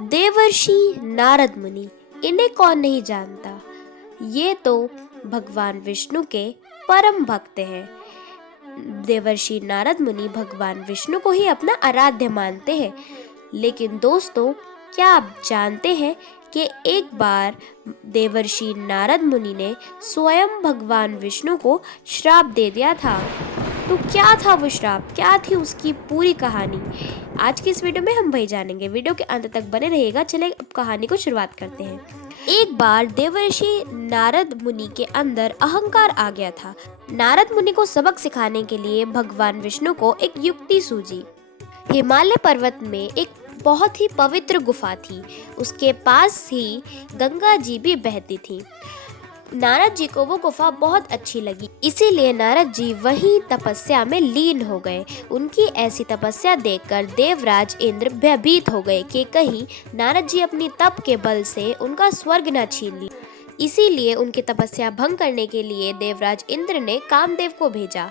देवर्षि नारद मुनि, इन्हें कौन नहीं जानता। ये तो भगवान विष्णु के परम भक्त हैं। देवर्षि नारद मुनि भगवान विष्णु को ही अपना आराध्य मानते हैं। लेकिन दोस्तों, क्या आप जानते हैं कि एक बार देवर्षि नारद मुनि ने स्वयं भगवान विष्णु को श्राप दे दिया था। तो क्या था वो श्राप, क्या थी उसकी पूरी कहानी, आज की इस वीडियो में हम वही जानेंगे। वीडियो के अंत तक बने रहिएगा। चलिए अब कहानी को शुरुआत करते हैं। एक बार देवर्षि नारद मुनि के अंदर अहंकार आ गया था। नारद मुनि को सबक सिखाने के लिए भगवान विष्णु को एक युक्ति सूझी। हिमालय पर्वत में एक बहुत ही पवित्र गुफा थी। उसके पास ही गंगा जी भी बहती थी। नारद जी को वो गुफा बहुत अच्छी लगी, इसीलिए नारद जी वहीं तपस्या में लीन हो गए। उनकी ऐसी तपस्या देखकर देवराज इंद्र भयभीत हो गए कि कहीं नारद जी अपनी तप के बल से उनका स्वर्ग न छीन ले। इसीलिए उनकी तपस्या भंग करने के लिए देवराज इंद्र ने कामदेव को भेजा।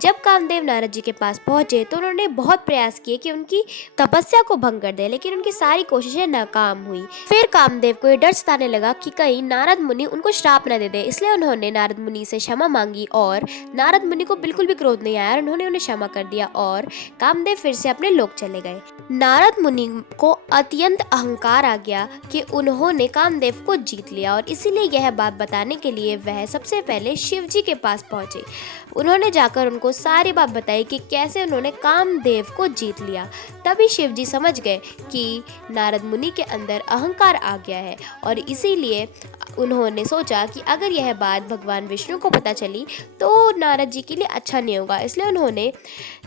जब कामदेव नारद जी के पास पहुंचे तो उन्होंने बहुत प्रयास किए कि उनकी तपस्या को भंग कर दे, लेकिन उनकी सारी कोशिशें नाकाम हुई। फिर कामदेव को ये डर सताने लगा कि कहीं नारद मुनि उनको श्राप न दे दे, इसलिए उन्होंने नारद मुनि से क्षमा मांगी और नारद मुनि को बिल्कुल भी क्रोध नहीं आया और उन्होंने उन्हें क्षमा कर दिया और कामदेव फिर से अपने लोक चले गए। नारद मुनि को अत्यंत अहंकार आ गया कि उन्होंने कामदेव को जीत लिया और इसीलिए यह बात बताने के लिए वह सबसे पहले शिव जी के पास पहुंचे। उन्होंने जाकर उनको सारी बात बताई कि कैसे उन्होंने कामदेव को जीत लिया। तभी शिव जी समझ गए कि नारद मुनि के अंदर अहंकार आ गया है और इसीलिए उन्होंने सोचा कि अगर यह बात भगवान विष्णु को पता चली तो नारद जी के लिए अच्छा नहीं होगा। इसलिए उन्होंने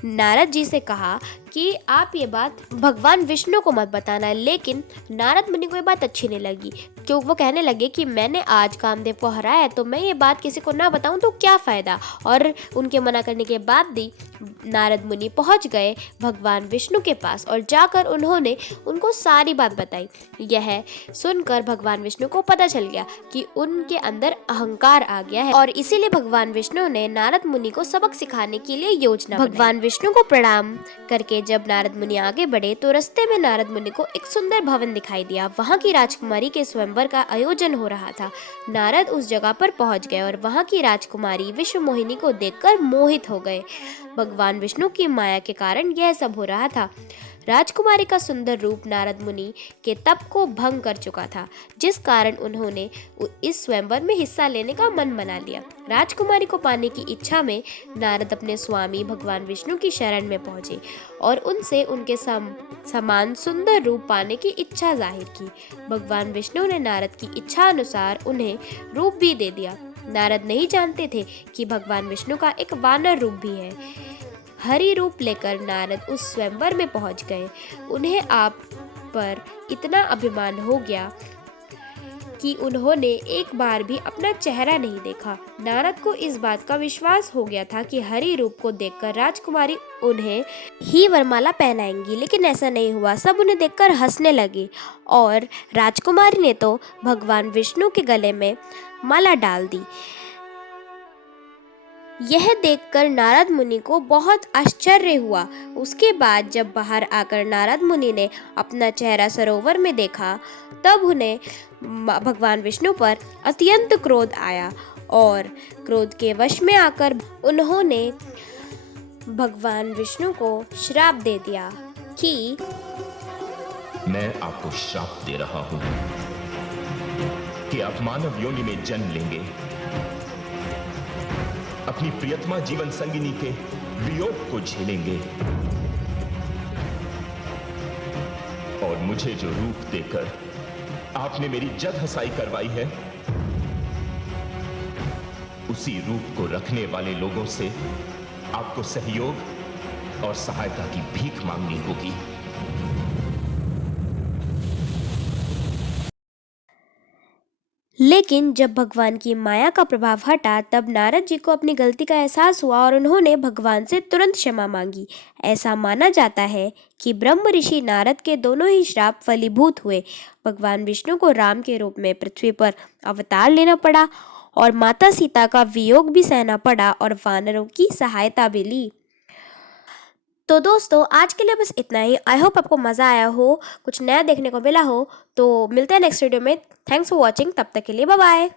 नारद जी से कहा कि आप ये बात भगवान विष्णु को मत बताना। लेकिन नारद मुनि को ये बात अच्छी नहीं लगी, क्योंकि वो कहने लगे कि मैंने आज कामदेव को हराया तो मैं ये बात किसी को ना बताऊं तो क्या फ़ायदा। और उनके मना करने के बाद भी नारद मुनि पहुंच गए भगवान विष्णु के पास और जाकर उन्होंने उनको सारी बात बताई। यह सुनकर भगवान विष्णु को पता चल गया कि उनके अंदर अहंकार आ गया है और इसीलिए भगवान विष्णु ने नारद मुनि को सबक सिखाने के लिए योजना बनाई। भगवान विष्णु को प्रणाम करके जब नारद मुनि आगे बढ़े तो रास्ते में नारद मुनि को एक सुंदर भवन दिखाई दिया। वहाँ की राजकुमारी के स्वयंवर का आयोजन हो रहा था। नारद उस जगह पर पहुंच गए और वहाँ की राजकुमारी विश्व मोहिनी को देखकर मोहित हो गए। भगवान विष्णु की माया के कारण यह सब हो रहा था। राजकुमारी का सुंदर रूप नारद मुनि के तप को भंग कर चुका था, जिस कारण उन्होंने इस स्वयंवर में हिस्सा लेने का मन बना लिया। राजकुमारी को पाने की इच्छा में नारद अपने स्वामी भगवान विष्णु की शरण में पहुंचे और उनसे उनके समान सुंदर रूप पाने की इच्छा जाहिर की। भगवान विष्णु ने नारद की इच्छा अनुसार उन्हें रूप भी दे दिया। नारद नहीं जानते थे कि भगवान विष्णु का एक वानर रूप भी है। हरि रूप लेकर नारद उस स्वयंवर में पहुंच गए। उन्हें आप पर इतना अभिमान हो गया कि उन्होंने एक बार भी अपना चेहरा नहीं देखा। नारद को इस बात का विश्वास हो गया था कि हरि रूप को देखकर राजकुमारी उन्हें ही वरमाला पहनाएंगी, लेकिन ऐसा नहीं हुआ। सब उन्हें देखकर हंसने लगे और राजकुमारी ने तो भगवान विष्णु के गले में माला डाल दी। यह देखकर नारद मुनि को बहुत आश्चर्य हुआ। उसके बाद जब बाहर आकर नारद मुनि ने अपना चेहरा सरोवर में देखा तब उन्हें भगवान विष्णु पर अत्यंत क्रोध आया और क्रोध के वश में आकर उन्होंने भगवान विष्णु को श्राप दे दिया कि मैं आपको श्राप दे रहा हूं कि आप मानव योनि में जन्म लेंगे, अपनी प्रियतमा जीवन संगिनी के वियोग को झेलेंगे और मुझे जो रूप देकर आपने मेरी जद हंसाई करवाई है, उसी रूप को रखने वाले लोगों से आपको सहयोग और सहायता की भीख मांगनी होगी। लेकिन जब भगवान की माया का प्रभाव हटा तब नारद जी को अपनी गलती का एहसास हुआ और उन्होंने भगवान से तुरंत क्षमा मांगी। ऐसा माना जाता है कि ब्रह्म ऋषि नारद के दोनों ही श्राप फलीभूत हुए। भगवान विष्णु को राम के रूप में पृथ्वी पर अवतार लेना पड़ा और माता सीता का वियोग भी सहना पड़ा और वानरों की सहायता भी ली। तो दोस्तों आज के लिए बस इतना ही। आई होप आपको मज़ा आया हो, कुछ नया देखने को मिला हो। तो मिलते हैं नेक्स्ट वीडियो में। थैंक्स फॉर वॉचिंग, तब तक के लिए बाय बाय।